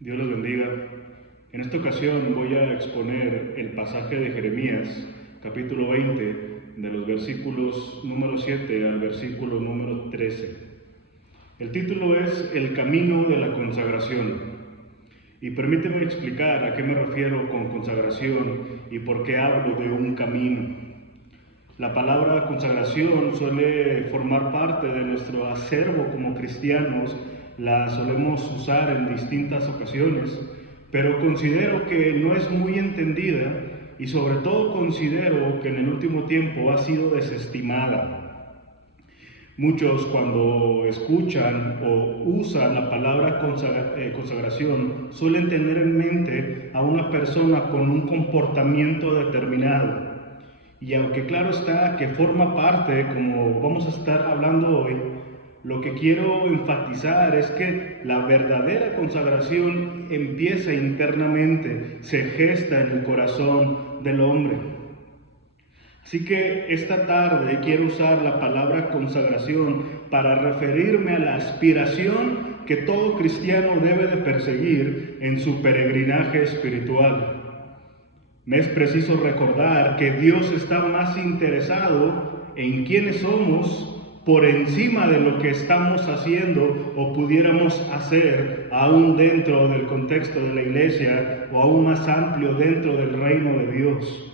Dios los bendiga. En esta ocasión voy a exponer el pasaje de Jeremías, capítulo 20, de los versículos número 7 al versículo número 13. El título es El camino de la consagración. Y permíteme explicar a qué me refiero con consagración y por qué hablo de un camino. La palabra consagración suele formar parte de nuestro acervo como cristianos, la solemos usar en distintas ocasiones, pero considero que no es muy entendida y sobre todo considero que en el último tiempo ha sido desestimada. Muchos cuando escuchan o usan la palabra consagración suelen tener en mente a una persona con un comportamiento determinado. Y aunque claro está que forma parte, como vamos a estar hablando hoy, lo que quiero enfatizar es que la verdadera consagración empieza internamente, se gesta en el corazón del hombre. Así que esta tarde quiero usar la palabra consagración para referirme a la aspiración que todo cristiano debe de perseguir en su peregrinaje espiritual. Me es preciso recordar que Dios está más interesado en quiénes somos por encima de lo que estamos haciendo o pudiéramos hacer aún dentro del contexto de la iglesia o aún más amplio dentro del reino de Dios.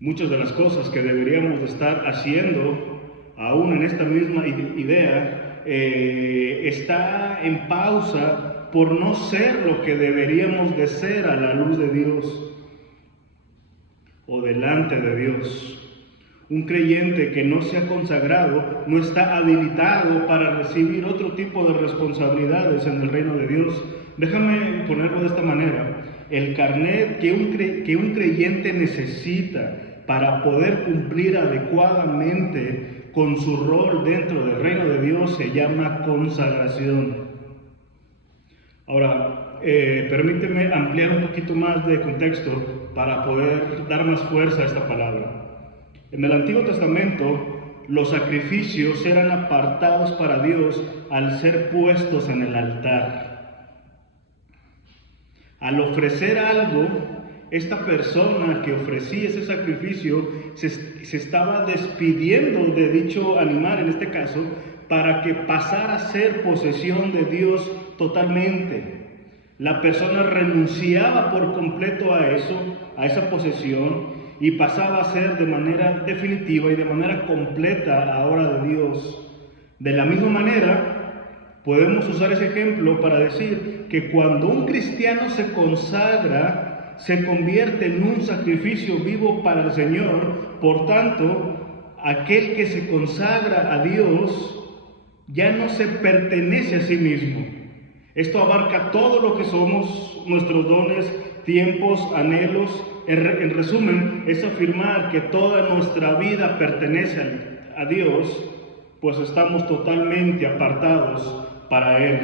Muchas de las cosas que deberíamos de estar haciendo, aún en esta misma idea, está en pausa por no ser lo que deberíamos de ser a la luz de Dios o delante de Dios. Un creyente que no se ha consagrado no está habilitado para recibir otro tipo de responsabilidades en el reino de Dios. Déjame ponerlo de esta manera. El carnet que un creyente necesita para poder cumplir adecuadamente con su rol dentro del reino de Dios se llama consagración. Ahora, permíteme ampliar un poquito más de contexto para poder dar más fuerza a esta palabra. En el Antiguo Testamento, los sacrificios eran apartados para Dios al ser puestos en el altar. Al ofrecer algo, esta persona que ofrecía ese sacrificio se estaba despidiendo de dicho animal, en este caso, para que pasara a ser posesión de Dios totalmente. La persona renunciaba por completo a eso, a esa posesión, y pasaba a ser de manera definitiva y de manera completa ahora de Dios. De la misma manera, podemos usar ese ejemplo para decir que cuando un cristiano se consagra, se convierte en un sacrificio vivo para el Señor. Por tanto, aquel que se consagra a Dios ya no se pertenece a sí mismo. Esto abarca todo lo que somos, nuestros dones, tiempos, anhelos. En resumen, es afirmar que toda nuestra vida pertenece a Dios, pues estamos totalmente apartados para Él.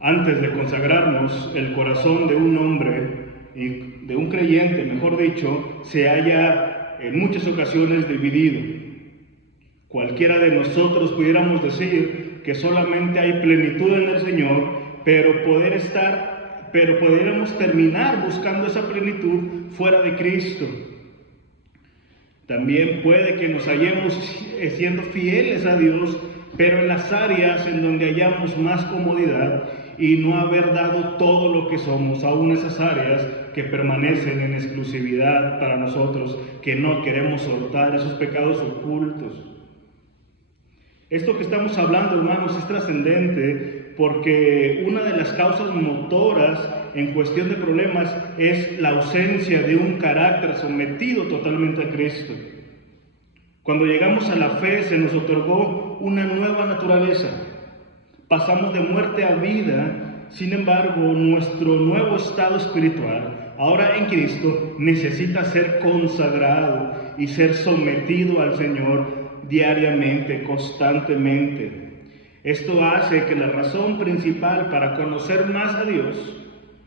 Antes de consagrarnos, el corazón de un hombre y de un creyente, mejor dicho, se halla en muchas ocasiones dividido. Cualquiera de nosotros pudiéramos decir que solamente hay plenitud en el Señor, pero pudiéramos terminar buscando esa plenitud fuera de Cristo. También puede que nos hallemos siendo fieles a Dios, pero en las áreas en donde hallamos más comodidad y no haber dado todo lo que somos, aún esas áreas que permanecen en exclusividad para nosotros, que no queremos soltar, esos pecados ocultos. Esto que estamos hablando, hermanos, es trascendente porque una de las causas motoras en cuestión de problemas es la ausencia de un carácter sometido totalmente a Cristo. Cuando llegamos a la fe se nos otorgó una nueva naturaleza. Pasamos de muerte a vida. Sin embargo, nuestro nuevo estado espiritual, ahora en Cristo, necesita ser consagrado y ser sometido al Señor diariamente, constantemente. Esto hace que la razón principal para conocer más a Dios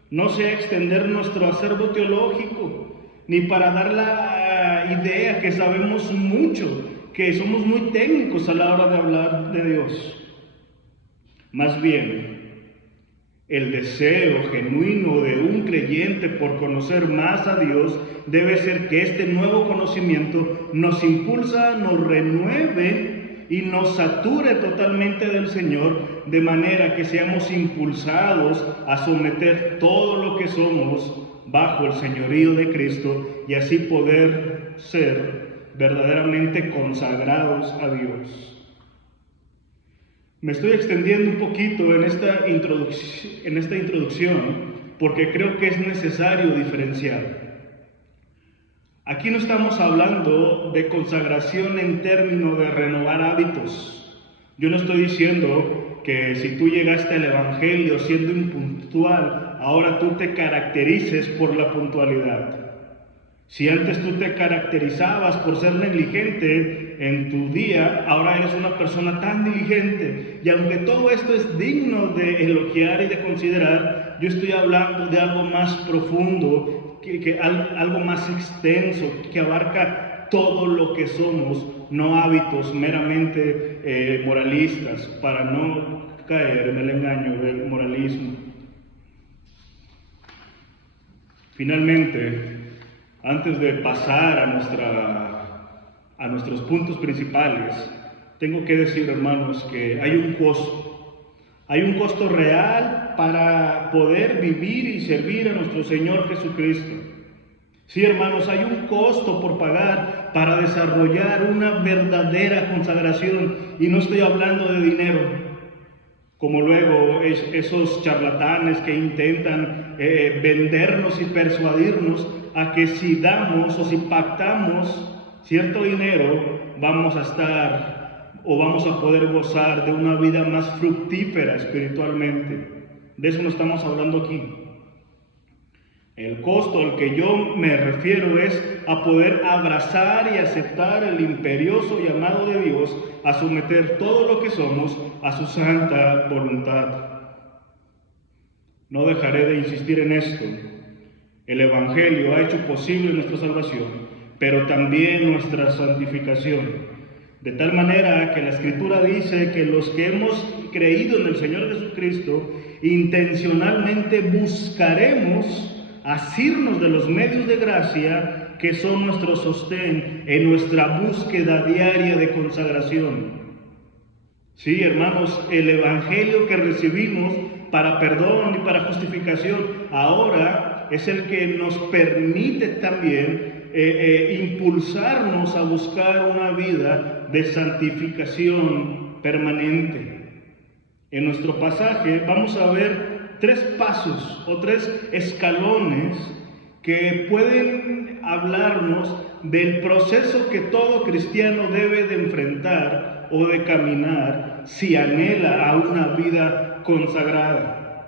no sea extender nuestro acervo teológico, ni para dar la idea que sabemos mucho, que somos muy técnicos a la hora de hablar de Dios. Más bien, el deseo genuino de un creyente por conocer más a Dios debe ser que este nuevo conocimiento nos impulsa, nos renueve y nos sature totalmente del Señor, de manera que seamos impulsados a someter todo lo que somos bajo el señorío de Cristo y así poder ser verdaderamente consagrados a Dios. Me estoy extendiendo un poquito en esta introducción porque creo que es necesario diferenciar. Aquí no estamos hablando de consagración en términos de renovar hábitos. Yo no estoy diciendo que si tú llegaste al Evangelio siendo impuntual, ahora tú te caracterices por la puntualidad. Si antes tú te caracterizabas por ser negligente en tu día, ahora eres una persona tan diligente. Y aunque todo esto es digno de elogiar y de considerar, yo estoy hablando de algo más profundo, algo más extenso, que abarca todo lo que somos, no hábitos meramente moralistas, para no caer en el engaño del moralismo. Finalmente, antes de pasar a nuestros puntos principales, tengo que decir, hermanos, que hay un costo. Hay un costo real para poder vivir y servir a nuestro Señor Jesucristo. Sí, hermanos, hay un costo por pagar para desarrollar una verdadera consagración. Y no estoy hablando de dinero, como luego esos charlatanes que intentan vendernos y persuadirnos a que si damos o si pactamos cierto dinero, vamos a estar o vamos a poder gozar de una vida más fructífera espiritualmente. De eso no estamos hablando aquí. El costo al que yo me refiero es a poder abrazar y aceptar el imperioso llamado de Dios a someter todo lo que somos a su santa voluntad. No dejaré de insistir en esto. El Evangelio ha hecho posible nuestra salvación, pero también nuestra santificación. De tal manera que la Escritura dice que los que hemos creído en el Señor Jesucristo, intencionalmente buscaremos asirnos de los medios de gracia que son nuestro sostén en nuestra búsqueda diaria de consagración. Sí, hermanos, el Evangelio que recibimos para perdón y para justificación ahora es el que nos permite también impulsarnos a buscar una vida de santificación permanente. En nuestro pasaje vamos a ver 3 pasos o 3 escalones que pueden hablarnos del proceso que todo cristiano debe de enfrentar o de caminar si anhela a una vida consagrada.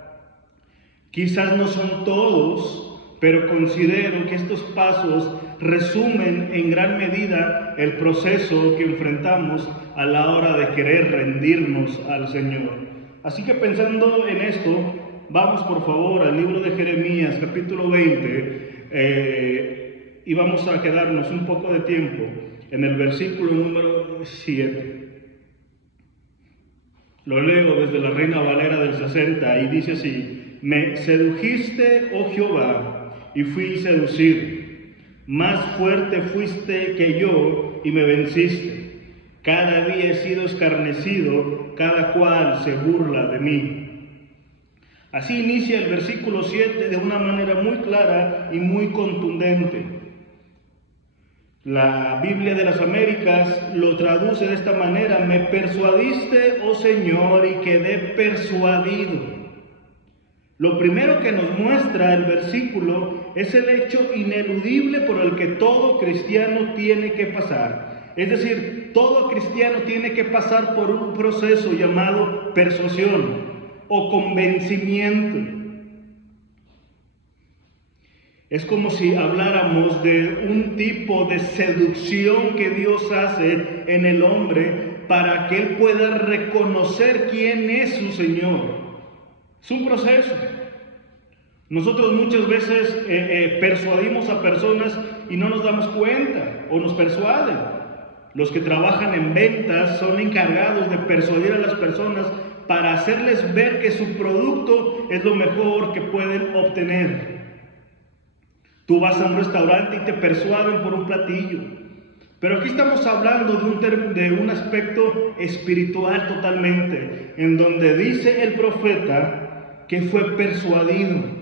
Quizás no son todos, pero considero que estos pasos resumen en gran medida el proceso que enfrentamos a la hora de querer rendirnos al Señor. Así que pensando en esto, vamos por favor al libro de Jeremías, capítulo 20, y vamos a quedarnos un poco de tiempo en el versículo número 7. Lo leo desde la Reina Valera del 60 y dice así: Me sedujiste, oh Jehová, y fui seducido. Más fuerte fuiste que yo y me venciste. Cada día he sido escarnecido, cada cual se burla de mí. Así inicia el versículo 7 de una manera muy clara y muy contundente. La Biblia de las Américas lo traduce de esta manera: me persuadiste, oh Señor, y quedé persuadido. Lo primero que nos muestra el versículo es el hecho ineludible por el que todo cristiano tiene que pasar. Es decir, todo cristiano tiene que pasar por un proceso llamado persuasión o convencimiento. Es como si habláramos de un tipo de seducción que Dios hace en el hombre para que él pueda reconocer quién es su Señor. Es un proceso. Nosotros muchas veces persuadimos a personas y no nos damos cuenta o nos persuaden. Los que trabajan en ventas son encargados de persuadir a las personas para hacerles ver que su producto es lo mejor que pueden obtener. Tú vas a un restaurante y te persuaden por un platillo. Pero aquí estamos hablando de un aspecto espiritual totalmente, en donde dice el profeta que fue persuadido.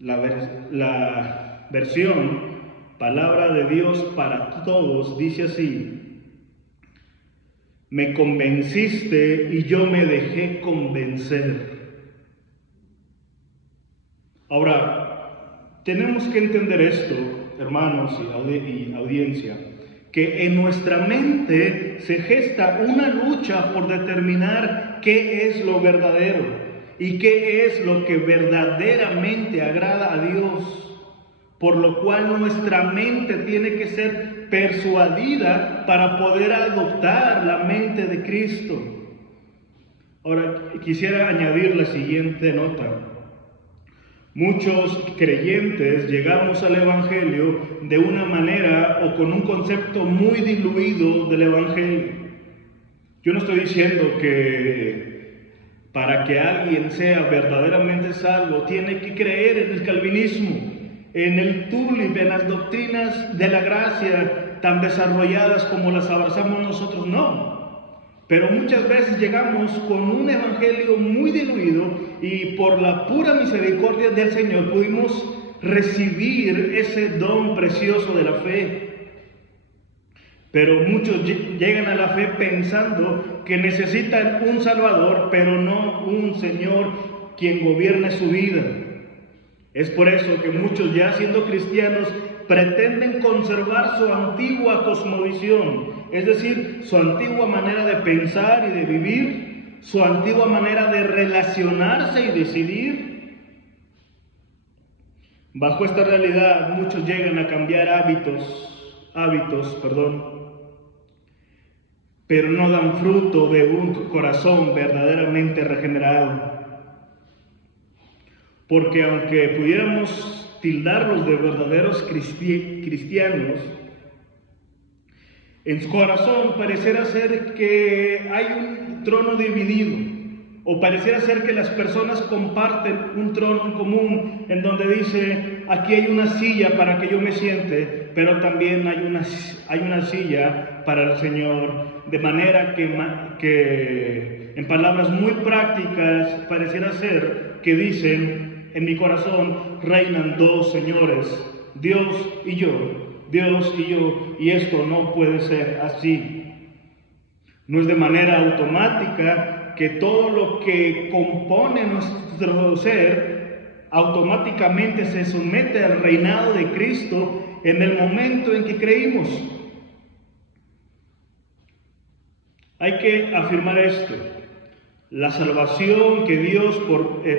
La versión Palabra de Dios para Todos dice así: me convenciste y yo me dejé convencer. Ahora, tenemos que entender esto, hermanos y audiencia, que en nuestra mente se gesta una lucha por determinar qué es lo verdadero y qué es lo que verdaderamente agrada a Dios, por lo cual nuestra mente tiene que ser persuadida para poder adoptar la mente de Cristo. Ahora, quisiera añadir la siguiente nota. Muchos creyentes llegamos al Evangelio de una manera o con un concepto muy diluido del Evangelio. Yo no estoy diciendo que para que alguien sea verdaderamente salvo tiene que creer en el calvinismo, en el tulip, en las doctrinas de la gracia tan desarrolladas como las abrazamos nosotros, no. Pero muchas veces llegamos con un evangelio muy diluido y por la pura misericordia del Señor pudimos recibir ese don precioso de la fe. Pero muchos llegan a la fe pensando que necesitan un Salvador, pero no un Señor quien gobierne su vida. Es por eso que muchos, ya siendo cristianos, pretenden conservar su antigua cosmovisión, es decir, su antigua manera de pensar y de vivir, su antigua manera de relacionarse y decidir. Bajo esta realidad, muchos llegan a cambiar hábitos, pero no dan fruto de un corazón verdaderamente regenerado. Porque aunque pudiéramos tildarlos de verdaderos cristianos, en su corazón pareciera ser que hay un trono dividido, o pareciera ser que las personas comparten un trono en común, en donde dice, aquí hay una silla para que yo me siente, pero también hay una silla para el Señor, de manera que en palabras muy prácticas pareciera ser que dicen, en mi corazón reinan dos señores, Dios y yo, y esto no puede ser así. No es de manera automática que todo lo que compone nuestro ser automáticamente se somete al reinado de Cristo en el momento en que creímos. Hay que afirmar esto. La salvación que Dios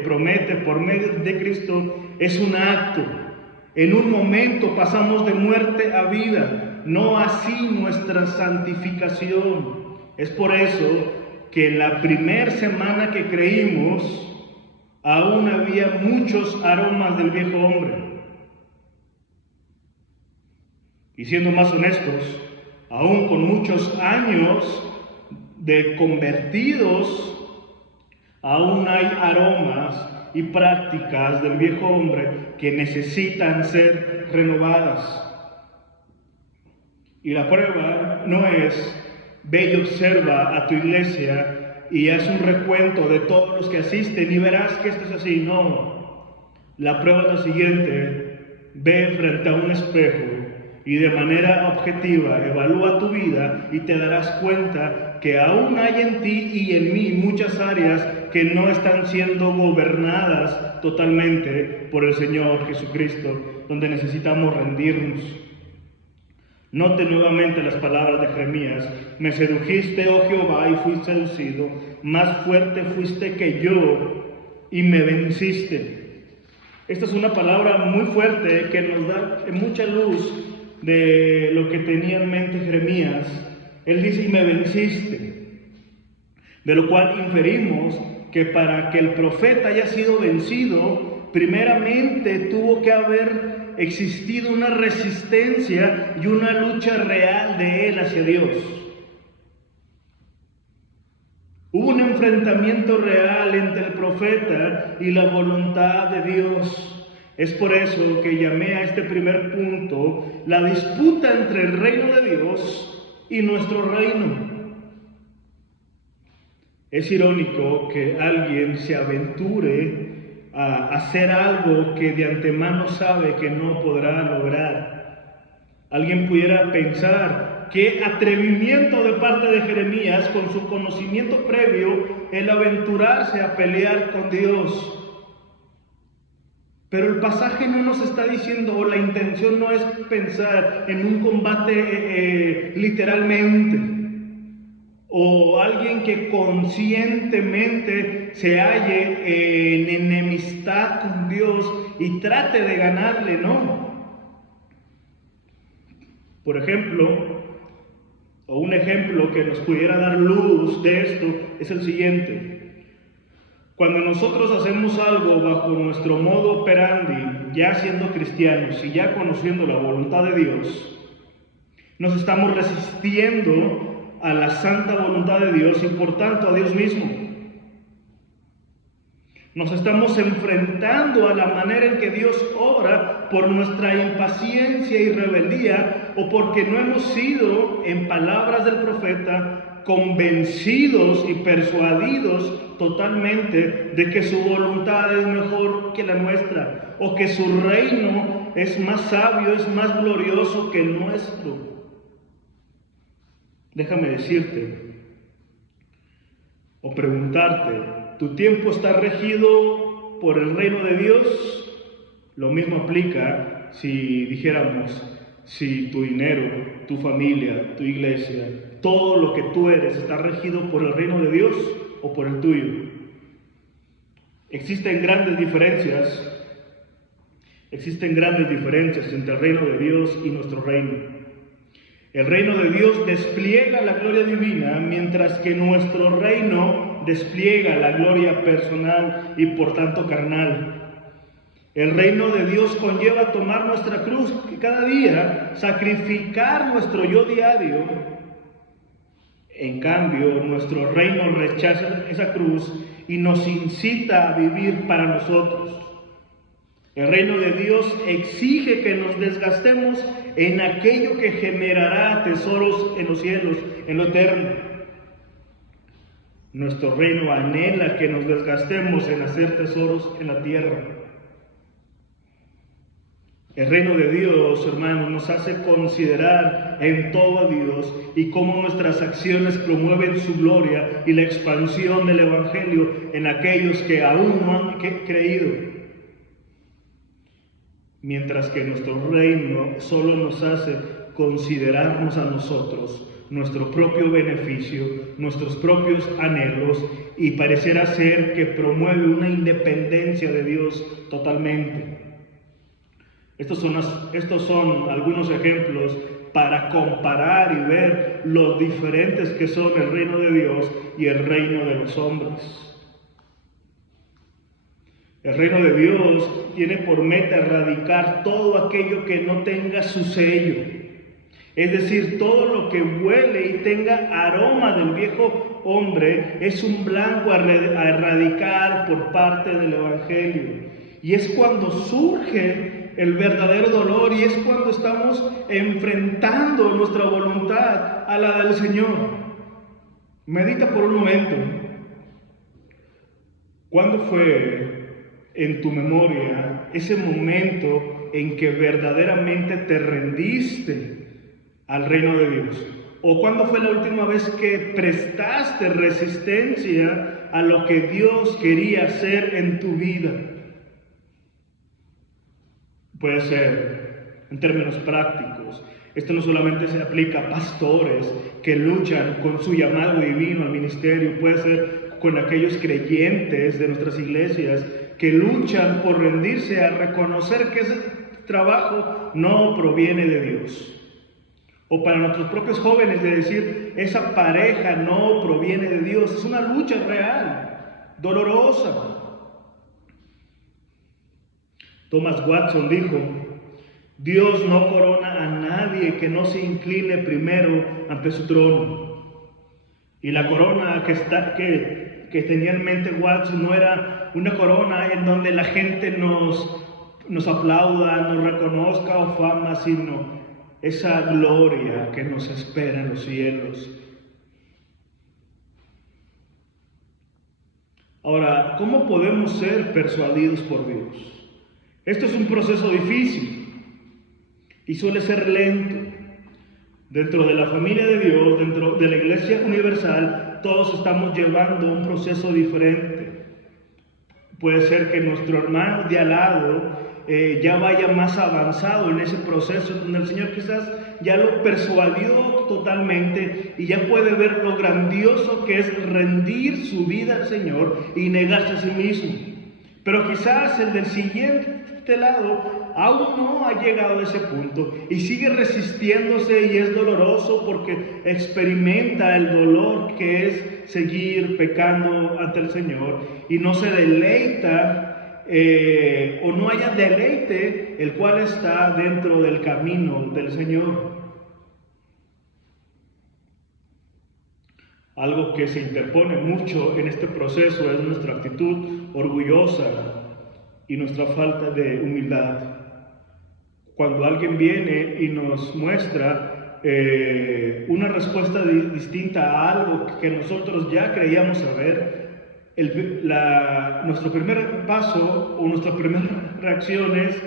promete por medio de Cristo es un acto. En un momento pasamos de muerte a vida, no así nuestra santificación. Es por eso que en la primera semana que creímos, aún había muchos aromas del viejo hombre. Y siendo más honestos, aún con muchos años de convertidos, aún hay aromas y prácticas del viejo hombre que necesitan ser renovadas. Y la prueba no es, ve y observa a tu iglesia y haz un recuento de todos los que asisten y verás que esto es así. No, la prueba es la siguiente: ve frente a un espejo y de manera objetiva evalúa tu vida y te darás cuenta que aún hay en ti y en mí muchas áreas que no están siendo gobernadas totalmente por el Señor Jesucristo, donde necesitamos rendirnos. Note nuevamente las palabras de Jeremías: me sedujiste, oh Jehová, y fui seducido, más fuerte fuiste que yo, y me venciste. Esta es una palabra muy fuerte que nos da mucha luz de lo que tenía en mente Jeremías. Él dice, y me venciste, de lo cual inferimos que para que el profeta haya sido vencido, primeramente tuvo que haber existido una resistencia y una lucha real de él hacia Dios. Hubo un enfrentamiento real entre el profeta y la voluntad de Dios. Es por eso que llamé a este primer punto la disputa entre el reino de Dios y nuestro reino. Es irónico que alguien se aventure a hacer algo que de antemano sabe que no podrá lograr. Alguien pudiera pensar: qué atrevimiento de parte de Jeremías, con su conocimiento previo, el aventurarse a pelear con Dios. Pero el pasaje no nos está diciendo, o la intención no es pensar en un combate literalmente, o alguien que conscientemente se halle en enemistad con Dios y trate de ganarle, no. Por ejemplo, o un ejemplo que nos pudiera dar luz de esto es el siguiente. Cuando nosotros hacemos algo bajo nuestro modo operandi, ya siendo cristianos y ya conociendo la voluntad de Dios, nos estamos resistiendo a la santa voluntad de Dios y por tanto a Dios mismo. Nos estamos enfrentando a la manera en que Dios obra por nuestra impaciencia y rebeldía, o porque no hemos sido, en palabras del profeta, convencidos y persuadidos totalmente de que su voluntad es mejor que la nuestra, o que su reino es más sabio, es más glorioso que el nuestro. Déjame decirte, o preguntarte: ¿tu tiempo está regido por el reino de Dios? Lo mismo aplica si dijéramos, si tu dinero, tu familia, tu iglesia, todo lo que tú eres está regido por el reino de Dios o por el tuyo. Existen grandes diferencias entre el reino de Dios y nuestro reino. El reino de Dios despliega la gloria divina, mientras que nuestro reino despliega la gloria personal y por tanto carnal. El reino de Dios conlleva tomar nuestra cruz cada día, sacrificar nuestro yo diario. En cambio, nuestro reino rechaza esa cruz y nos incita a vivir para nosotros. El reino de Dios exige que nos desgastemos en aquello que generará tesoros en los cielos, en lo eterno. Nuestro reino anhela que nos desgastemos en hacer tesoros en la tierra. El reino de Dios, hermanos, nos hace considerar en todo a Dios y cómo nuestras acciones promueven su gloria y la expansión del Evangelio en aquellos que aún no han creído. Mientras que nuestro reino solo nos hace considerarnos a nosotros, nuestro propio beneficio, nuestros propios anhelos, y pareciera ser que promueve una independencia de Dios totalmente. Estos son algunos ejemplos para comparar y ver lo diferentes que son el reino de Dios y el reino de los hombres. El reino de Dios tiene por meta erradicar todo aquello que no tenga su sello. Es decir, todo lo que huele y tenga aroma del viejo hombre es un blanco a erradicar por parte del Evangelio. Y es cuando surge el verdadero dolor, y es cuando estamos enfrentando nuestra voluntad a la del Señor. Medita por un momento. ¿Cuándo fue en tu memoria ese momento en que verdaderamente te rendiste al reino de Dios? ¿O cuándo fue la última vez que prestaste resistencia a lo que Dios quería hacer en tu vida? Puede ser en términos prácticos. Esto no solamente se aplica a pastores que luchan con su llamado divino al ministerio, puede ser con aquellos creyentes de nuestras iglesias que luchan por rendirse a reconocer que ese trabajo no proviene de Dios. O para nuestros propios jóvenes de decir, esa pareja no proviene de Dios. Es una lucha real, dolorosa. Thomas Watson dijo: Dios no corona a nadie que no se incline primero ante su trono. Y la corona que tenía en mente Watts no era una corona en donde la gente nos aplauda, nos reconozca o fama, sino esa gloria que nos espera en los cielos. Ahora, ¿cómo podemos ser persuadidos por Dios? Esto es un proceso difícil y suele ser lento. Dentro de la familia de Dios, dentro de la Iglesia Universal, todos estamos llevando un proceso diferente. Puede ser que nuestro hermano de al lado ya vaya más avanzado en ese proceso, donde el Señor quizás ya lo persuadió totalmente y ya puede ver lo grandioso que es rendir su vida al Señor y negarse a sí mismo. Pero quizás el del siguiente lado aún no ha llegado a ese punto y sigue resistiéndose y es doloroso porque experimenta el dolor que es seguir pecando ante el Señor y no se deleita o no haya deleite el cual está dentro del camino del Señor. Algo que se interpone mucho en este proceso es nuestra actitud orgullosa y nuestra falta de humildad. Cuando alguien viene y nos muestra una respuesta distinta a algo que nosotros ya creíamos saber, nuestro primer paso o nuestra primera reacción es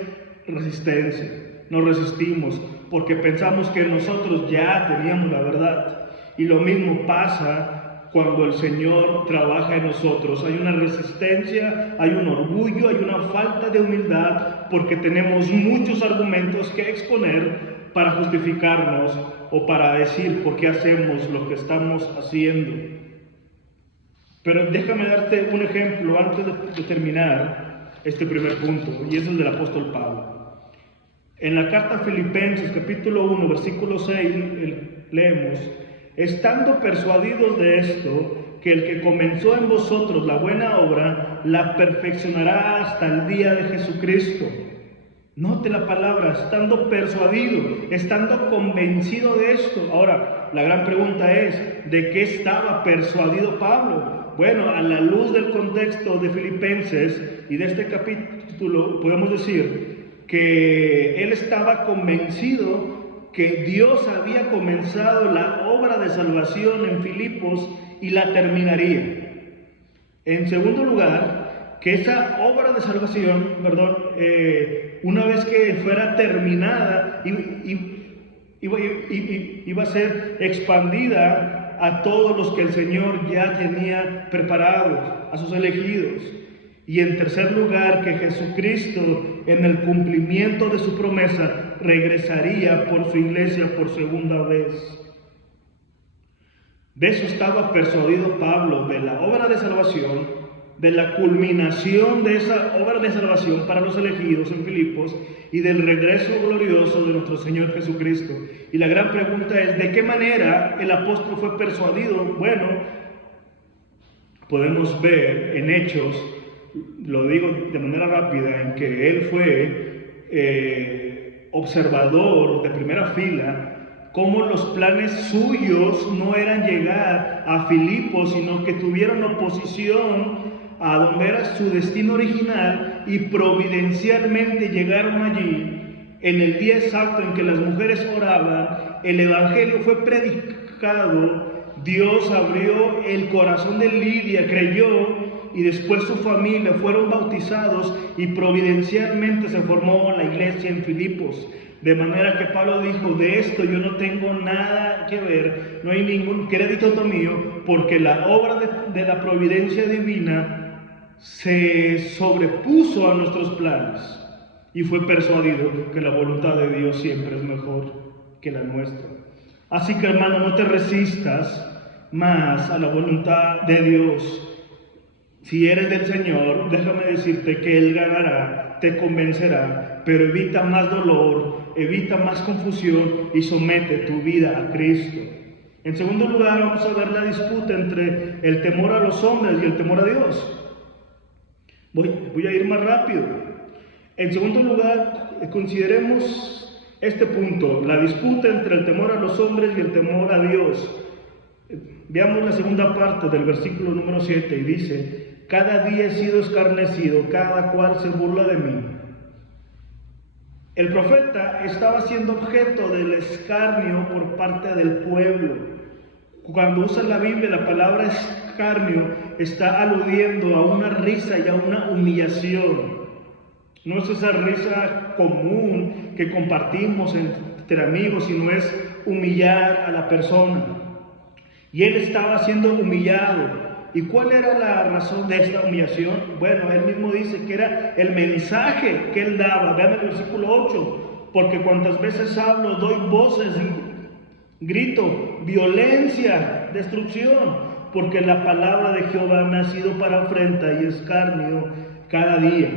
resistencia. Nos resistimos porque pensamos que nosotros ya teníamos la verdad. Y lo mismo pasa cuando el Señor trabaja en nosotros. Hay una resistencia, hay un orgullo, hay una falta de humildad porque tenemos muchos argumentos que exponer para justificarnos o para decir por qué hacemos lo que estamos haciendo. Pero déjame darte un ejemplo antes de terminar este primer punto, y eso es del apóstol Pablo. En la carta a Filipenses, capítulo 1, versículo 6, leemos: estando persuadidos de esto, que el que comenzó en vosotros la buena obra, la perfeccionará hasta el día de Jesucristo. Note la palabra, estando persuadido, estando convencido de esto. Ahora, la gran pregunta es, ¿de qué estaba persuadido Pablo? Bueno, a la luz del contexto de Filipenses y de este capítulo, podemos decir que él estaba convencido que Dios había comenzado la obra de salvación en Filipos y la terminaría. En segundo lugar, que esa obra de salvación, una vez que fuera terminada, iba a ser expandida a todos los que el Señor ya tenía preparados, a sus elegidos. Y en tercer lugar, que Jesucristo, en el cumplimiento de su promesa, regresaría por su iglesia por segunda vez. De eso estaba persuadido Pablo, de la obra de salvación, de la culminación de esa obra de salvación para los elegidos en Filipos y del regreso glorioso de nuestro Señor Jesucristo. Y la gran pregunta es, ¿de qué manera el apóstol fue persuadido? Bueno, podemos ver en Hechos, lo digo de manera rápida, en que él fue observador de primera fila, cómo los planes suyos no eran llegar a Filipos, sino que tuvieron oposición a donde era su destino original y providencialmente llegaron allí. En el día exacto en que las mujeres oraban, el evangelio fue predicado, Dios abrió el corazón de Lidia, creyó, y después su familia fueron bautizados y providencialmente se formó la iglesia en Filipos. De manera que Pablo dijo, de esto yo no tengo nada que ver, no hay ningún crédito mío, porque la obra de la providencia divina se sobrepuso a nuestros planes y fue persuadido que la voluntad de Dios siempre es mejor que la nuestra. Así que, hermano, no te resistas más a la voluntad de Dios. Si eres del Señor, déjame decirte que Él ganará, te convencerá, pero evita más dolor, evita más confusión y somete tu vida a Cristo. En segundo lugar, vamos a ver la disputa entre el temor a los hombres y el temor a Dios. Voy a ir más rápido. En segundo lugar, consideremos este punto, la disputa entre el temor a los hombres y el temor a Dios. Veamos la segunda parte del versículo número 7 y dice: cada día he sido escarnecido, cada cual se burla de mí. El profeta estaba siendo objeto del escarnio por parte del pueblo. Cuando usa la Biblia la palabra escarnio, está aludiendo a una risa y a una humillación. No es esa risa común que compartimos entre amigos, sino es humillar a la persona. Y él estaba siendo humillado. ¿Y cuál era la razón de esta humillación? Bueno, él mismo dice que era el mensaje que él daba. Vean el versículo 8. Porque cuantas veces hablo, doy voces, grito, violencia, destrucción. Porque la palabra de Jehová me ha sido para afrenta y escarnio cada día.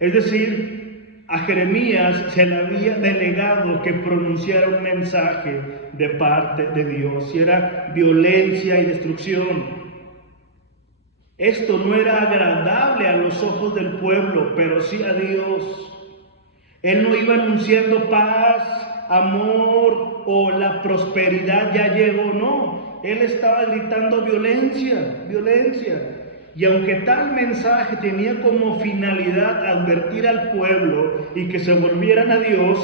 Es decir, a Jeremías se le había delegado que pronunciara un mensaje de parte de Dios. Y era violencia y destrucción. Esto no era agradable a los ojos del pueblo, pero sí a Dios. Él no iba anunciando paz, amor o la prosperidad ya llegó, no. Él estaba gritando violencia, violencia. Y aunque tal mensaje tenía como finalidad advertir al pueblo y que se volvieran a Dios,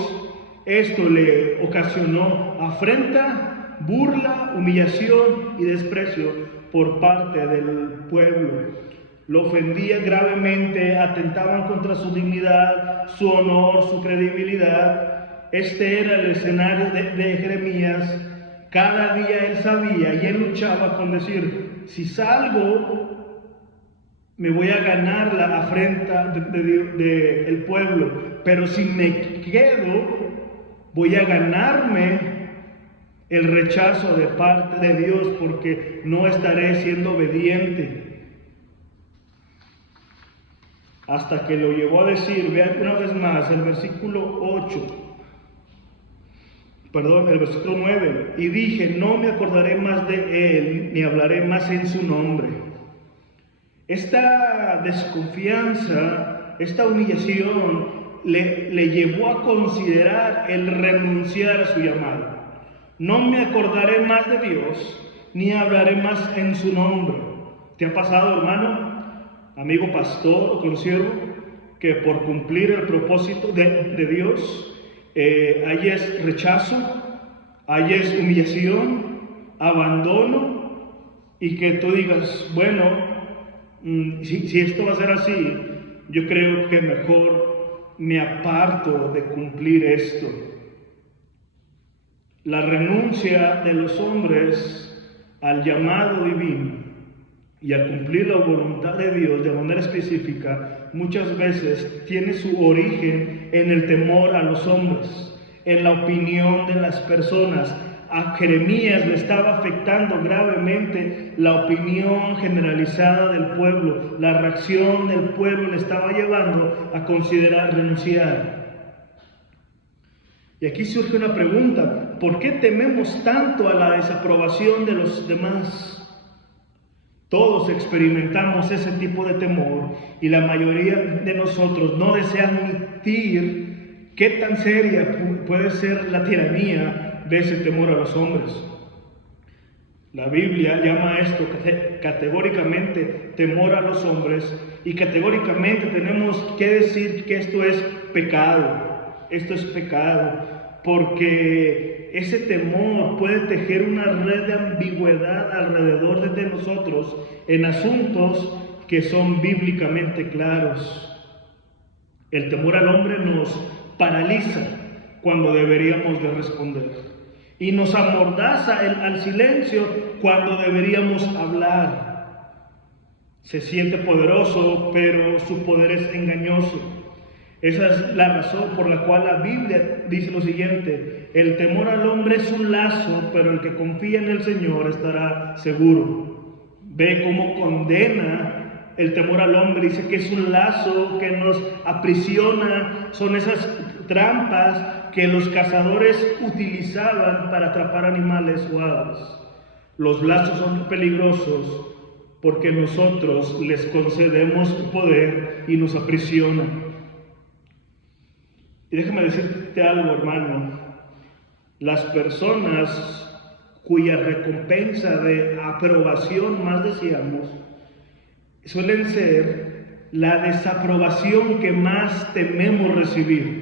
esto le ocasionó afrenta, burla, humillación y desprecio por parte del pueblo. Lo ofendía gravemente, atentaban contra su dignidad, su honor, su credibilidad. Este era el escenario de Jeremías. Cada día él sabía y él luchaba con decir: si salgo, me voy a ganar la afrenta del pueblo, pero si me quedo, voy a ganarme el rechazo de parte de Dios, porque no estaré siendo obediente. Hasta que lo llevó a decir, vean una vez más el versículo 9, y dije: no me acordaré más de él, ni hablaré más en su nombre. Esta desconfianza, esta humillación le llevó a considerar el renunciar a su llamado. No me acordaré más de Dios, ni hablaré más en su nombre. ¿Te ha pasado, hermano, amigo pastor o consiervo, que por cumplir el propósito de Dios hayas rechazo, hayas humillación, abandono, y que tú digas: bueno, si esto va a ser así, yo creo que mejor me aparto de cumplir esto? La renuncia de los hombres al llamado divino y a cumplir la voluntad de Dios de manera específica muchas veces tiene su origen en el temor a los hombres, en la opinión de las personas. A Jeremías le estaba afectando gravemente la opinión generalizada del pueblo. La reacción del pueblo le estaba llevando a considerar renunciar. Y aquí surge una pregunta: ¿por qué tememos tanto a la desaprobación de los demás? Todos experimentamos ese tipo de temor y la mayoría de nosotros no desea admitir qué tan seria puede ser la tiranía de ese temor a los hombres. La Biblia llama a esto categóricamente temor a los hombres, y categóricamente tenemos que decir que esto es pecado. Esto es pecado, porque ese temor puede tejer una red de ambigüedad alrededor de nosotros en asuntos que son bíblicamente claros. El temor al hombre nos paraliza cuando deberíamos de responder, y nos amordaza al silencio cuando deberíamos hablar. Se siente poderoso, pero su poder es engañoso. Esa es la razón por la cual la Biblia dice lo siguiente: el temor al hombre es un lazo, pero el que confía en el Señor estará seguro. Ve cómo condena el temor al hombre. Dice que es un lazo que nos aprisiona. Son esas trampas que los cazadores utilizaban para atrapar animales o aves. Los lazos son peligrosos porque nosotros les concedemos poder y nos aprisionan. Y déjame decirte algo, hermano: las personas cuya recompensa de aprobación más deseamos, suelen ser la desaprobación que más tememos recibir.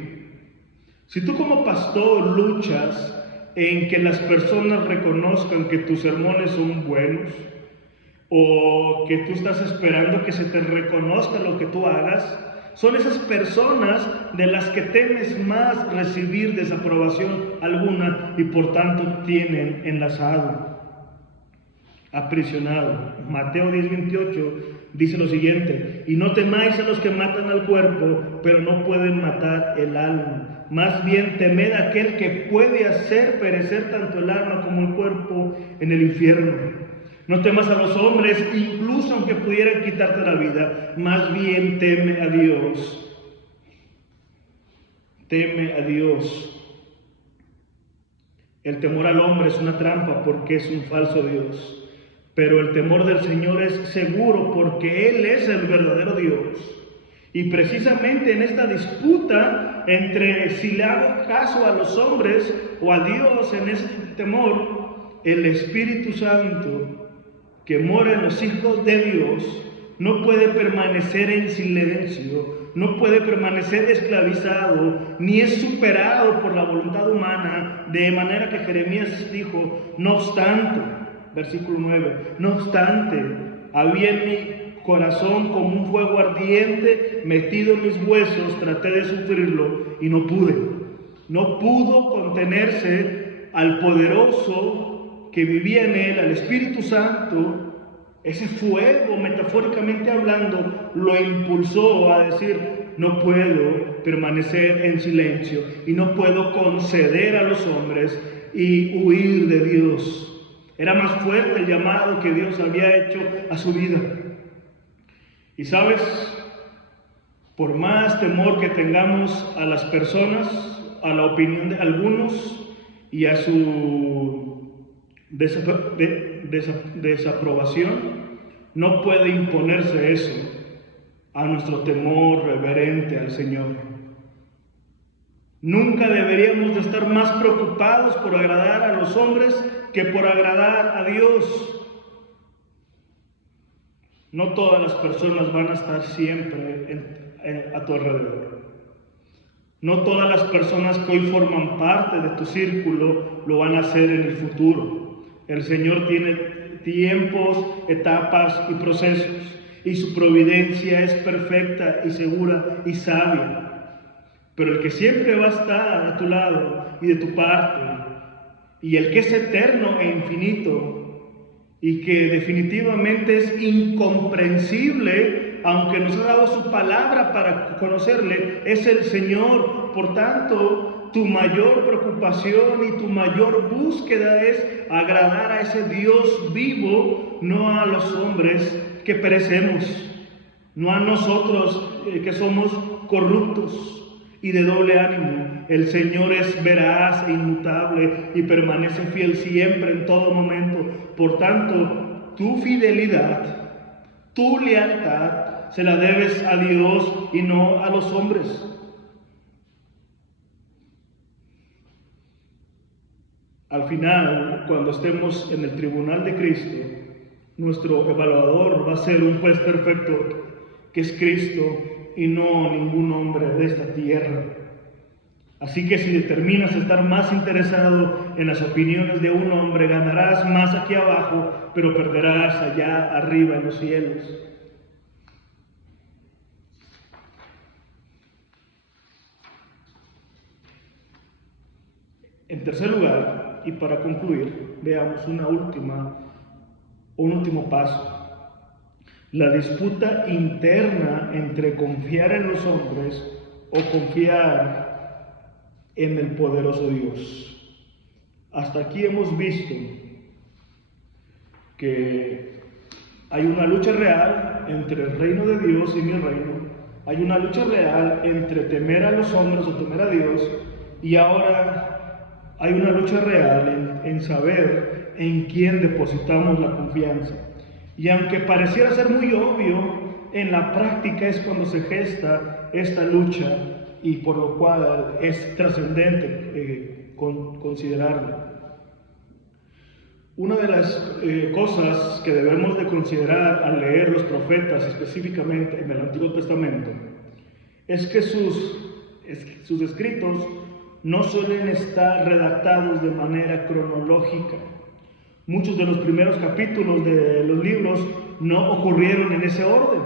Si tú como pastor luchas en que las personas reconozcan que tus sermones son buenos, o que tú estás esperando que se te reconozca lo que tú hagas, son esas personas de las que temes más recibir desaprobación alguna y por tanto tienen enlazado, aprisionado. Mateo 10:28 dice lo siguiente: y no temáis a los que matan al cuerpo, pero no pueden matar el alma. Más bien temed a aquel que puede hacer perecer tanto el alma como el cuerpo en el infierno. No temas a los hombres, incluso aunque pudieran quitarte la vida. Más bien teme a Dios. Teme a Dios. El temor al hombre es una trampa porque es un falso Dios. Pero el temor del Señor es seguro porque Él es el verdadero Dios. Y precisamente en esta disputa entre si le hago caso a los hombres o a Dios en ese temor, el Espíritu Santo que mora en los hijos de Dios no puede permanecer en silencio, no puede permanecer esclavizado, ni es superado por la voluntad humana, de manera que Jeremías dijo: no obstante, versículo 9, no obstante, había en mi corazón como un fuego ardiente metido en mis huesos, traté de sufrirlo y no pude. No pudo contenerse al poderoso que vivía en él, al Espíritu Santo. Ese fuego, metafóricamente hablando, lo impulsó a decir: no puedo permanecer en silencio y no puedo conceder a los hombres y huir de Dios. Era más fuerte el llamado que Dios había hecho a su vida. Y sabes, por más temor que tengamos a las personas, a la opinión de algunos y a su desaprobación, no puede imponerse eso a nuestro temor reverente al Señor. Nunca deberíamos de estar más preocupados por agradar a los hombres que por agradar a Dios. No todas las personas van a estar siempre a tu alrededor. No todas las personas que hoy forman parte de tu círculo lo van a hacer en el futuro. El Señor tiene tiempos, etapas y procesos, y su providencia es perfecta y segura y sabia. Pero el que siempre va a estar a tu lado y de tu parte, y el que es eterno e infinito, y que definitivamente es incomprensible, aunque nos ha dado su palabra para conocerle, es el Señor. Por tanto, tu mayor preocupación y tu mayor búsqueda es agradar a ese Dios vivo, no a los hombres que perecemos, no a nosotros que somos corruptos y de doble ánimo. El Señor es veraz e inmutable y permanece fiel siempre, en todo momento. Por tanto, tu fidelidad, tu lealtad, se la debes a Dios y no a los hombres. Al final, cuando estemos en el tribunal de Cristo, nuestro evaluador va a ser un juez perfecto, que es Cristo y no ningún hombre de esta tierra. Así que si determinas estar más interesado en las opiniones de un hombre, ganarás más aquí abajo, pero perderás allá arriba en los cielos. En tercer lugar, y para concluir, veamos un último paso. La disputa interna entre confiar en los hombres o confiar en el poderoso Dios. Hasta aquí hemos visto que hay una lucha real entre el reino de Dios y mi reino. Hay una lucha real entre temer a los hombres o temer a Dios. Y ahora hay una lucha real en saber en quién depositamos la confianza. Y aunque pareciera ser muy obvio, en la práctica es cuando se gesta esta lucha, y por lo cual es trascendente considerarla. Una de las cosas que debemos de considerar al leer los profetas, específicamente en el Antiguo Testamento, es que sus escritos no suelen estar redactados de manera cronológica. Muchos de los primeros capítulos de los libros no ocurrieron en ese orden.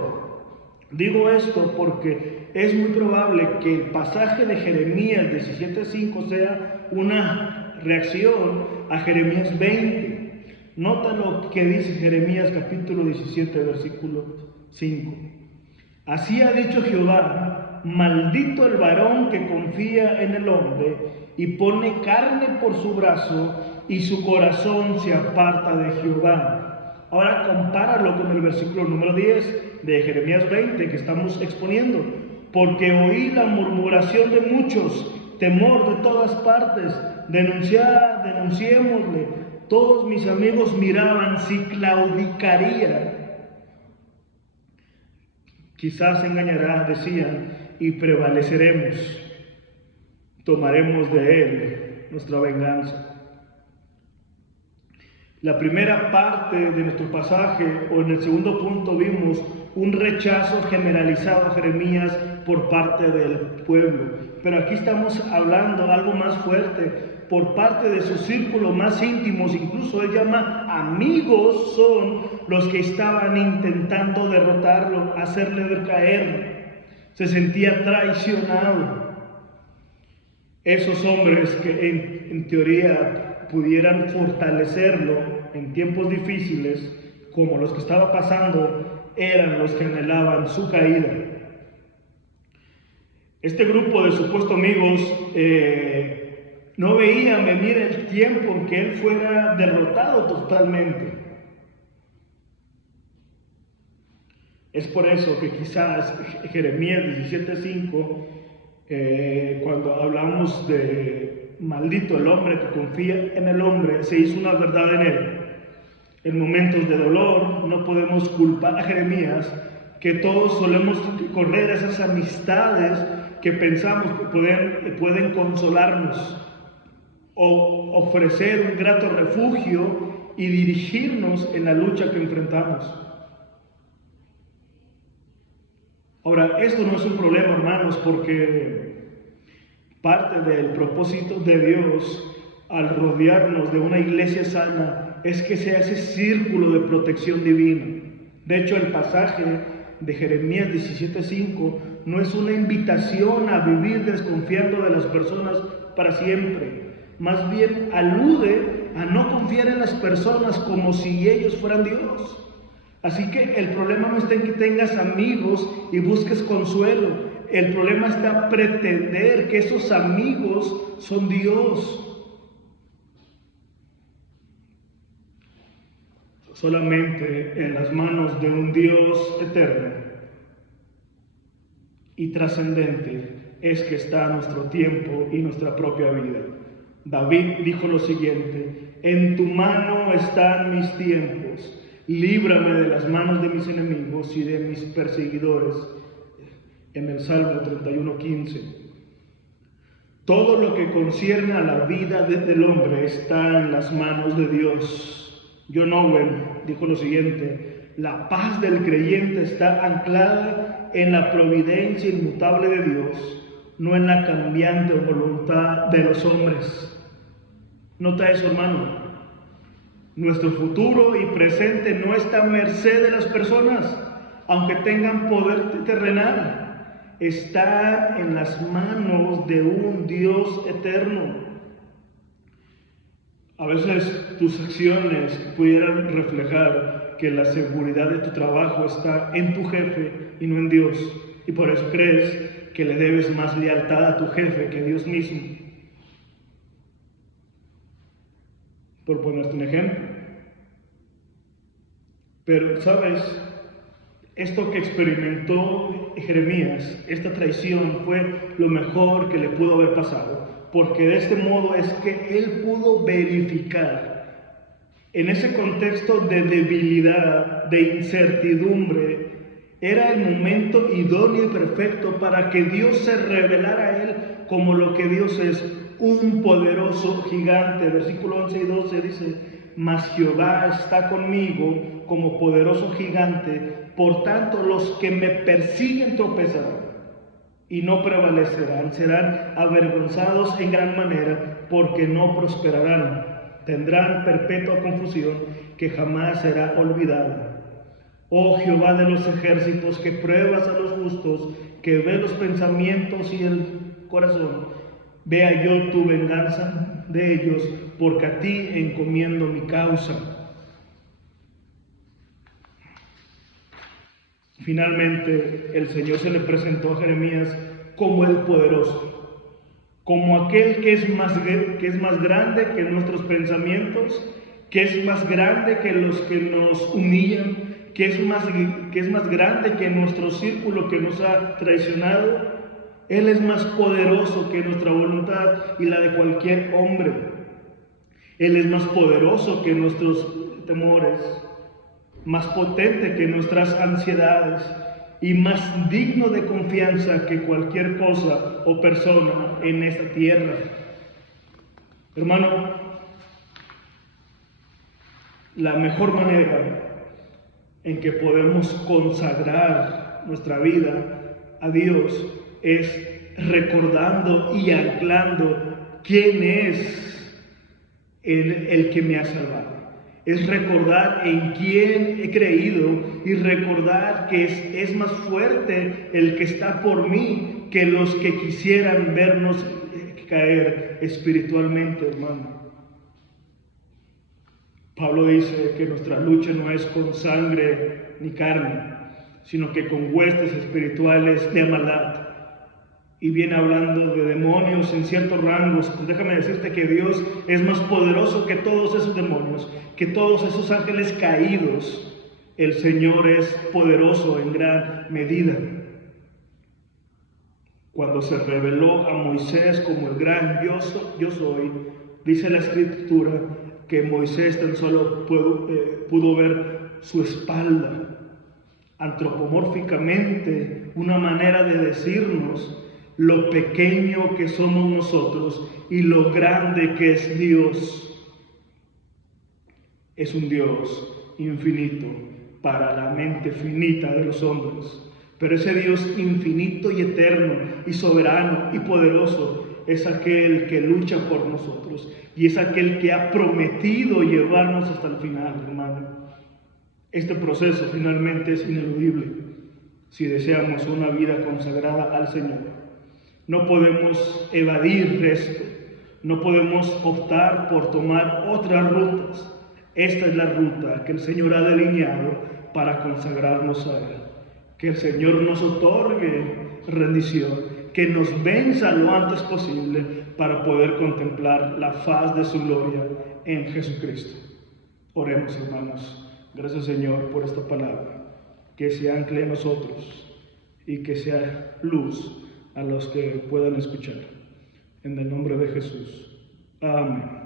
Digo esto porque es muy probable que el pasaje de Jeremías 17:5 sea una reacción a Jeremías 20. Nota lo que dice Jeremías capítulo 17, versículo 5. Así ha dicho Jehová: maldito el varón que confía en el hombre y pone carne por su brazo y su corazón se aparta de Jehová. Ahora compáralo con el versículo número 10 de Jeremías 20 que estamos exponiendo. Porque oí la murmuración de muchos, temor de todas partes, denunciémosle. Todos mis amigos miraban si claudicaría. Quizás engañará, decían, y prevaleceremos. Tomaremos de él nuestra venganza. La primera parte de nuestro pasaje, o en el segundo punto, vimos un rechazo generalizado a Jeremías por parte del pueblo. Pero aquí estamos hablando algo más fuerte, por parte de sus círculos más íntimos, incluso él llama amigos, son los que estaban intentando derrotarlo, hacerle decaer. Se sentía traicionado. Esos hombres que en teoría pudieran fortalecerlo en tiempos difíciles, como los que estaba pasando, eran los que anhelaban su caída. Este grupo de supuestos amigos no veían venir el tiempo en que él fuera derrotado totalmente. Es por eso que quizás Jeremías 17:5, cuando hablamos de maldito el hombre que confía en el hombre, se hizo una verdad en él. En momentos de dolor no podemos culpar a Jeremías, que todos solemos correr a esas amistades que pensamos que pueden consolarnos o ofrecer un grato refugio y dirigirnos en la lucha que enfrentamos. Ahora, esto no es un problema, hermanos, porque parte del propósito de Dios al rodearnos de una iglesia sana es que sea ese círculo de protección divina. De hecho, el pasaje de Jeremías 17:5 no es una invitación a vivir desconfiando de las personas para siempre. Más bien alude a no confiar en las personas como si ellos fueran Dios. Así que el problema no está en que tengas amigos y busques consuelo. El problema está en pretender que esos amigos son Dios. Solamente en las manos de un Dios eterno y trascendente es que está nuestro tiempo y nuestra propia vida. David dijo lo siguiente: en tu mano están mis tiempos, líbrame de las manos de mis enemigos y de mis perseguidores. En el Salmo 31:15. Todo lo que concierne a la vida del hombre está en las manos de Dios. John Owen dijo lo siguiente: la paz del creyente está anclada en la providencia inmutable de Dios, no en la cambiante voluntad de los hombres. Nota eso, hermano. Nuestro futuro y presente no está a merced de las personas, aunque tengan poder terrenal. Está en las manos de un Dios eterno. A veces tus acciones pudieran reflejar que la seguridad de tu trabajo está en tu jefe y no en Dios. Y por eso crees que le debes más lealtad a tu jefe que a Dios mismo. Por ponerte un ejemplo. Pero, ¿sabes? Esto que experimentó Jeremías, esta traición, fue lo mejor que le pudo haber pasado. Porque de este modo es que él pudo verificar, en ese contexto de debilidad, de incertidumbre, era el momento idóneo y perfecto para que Dios se revelara a él como lo que Dios es, un poderoso gigante. Versículo 11 y 12 dice: mas Jehová está conmigo como poderoso gigante, por tanto los que me persiguen tropezarán y no prevalecerán, serán avergonzados en gran manera, porque no prosperarán, tendrán perpetua confusión que jamás será olvidada. Oh Jehová de los ejércitos, que pruebas a los justos, que ves los pensamientos y el corazón, vea yo tu venganza de ellos, porque a ti encomiendo mi causa. Finalmente, el Señor se le presentó a Jeremías como el poderoso, como aquel que es más grande que nuestros pensamientos, que es más grande que los que nos humillan, que es más grande que nuestro círculo que nos ha traicionado. Él es más poderoso que nuestra voluntad y la de cualquier hombre. Él es más poderoso que nuestros temores, más potente que nuestras ansiedades y más digno de confianza que cualquier cosa o persona en esta tierra. Hermano, la mejor manera en que podemos consagrar nuestra vida a Dios es recordando y anclando quién es el que me ha salvado. Es recordar en quién he creído y recordar que es más fuerte el que está por mí que los que quisieran vernos caer espiritualmente, hermano. Pablo dice que nuestra lucha no es con sangre ni carne, sino que con huestes espirituales de maldad. Y viene hablando de demonios en ciertos rangos. Pues déjame decirte que Dios es más poderoso que todos esos demonios, que todos esos ángeles caídos. El Señor es poderoso en gran medida. Cuando se reveló a Moisés como el gran yo soy, dice la Escritura que Moisés tan solo pudo ver su espalda. Antropomórficamente, una manera de decirnos lo pequeño que somos nosotros y lo grande que es Dios. Es un Dios infinito para la mente finita de los hombres. Pero ese Dios infinito y eterno y soberano y poderoso es aquel que lucha por nosotros y es aquel que ha prometido llevarnos hasta el final, hermano. Este proceso finalmente es ineludible si deseamos una vida consagrada al Señor. No podemos evadir esto, no podemos optar por tomar otras rutas. Esta es la ruta que el Señor ha delineado para consagrarnos a Él. Que el Señor nos otorgue rendición, que nos venza lo antes posible para poder contemplar la faz de su gloria en Jesucristo. Oremos, hermanos. Gracias, Señor, por esta palabra. Que se ancle en nosotros y que sea luz a los que puedan escuchar. En el nombre de Jesús. Amén.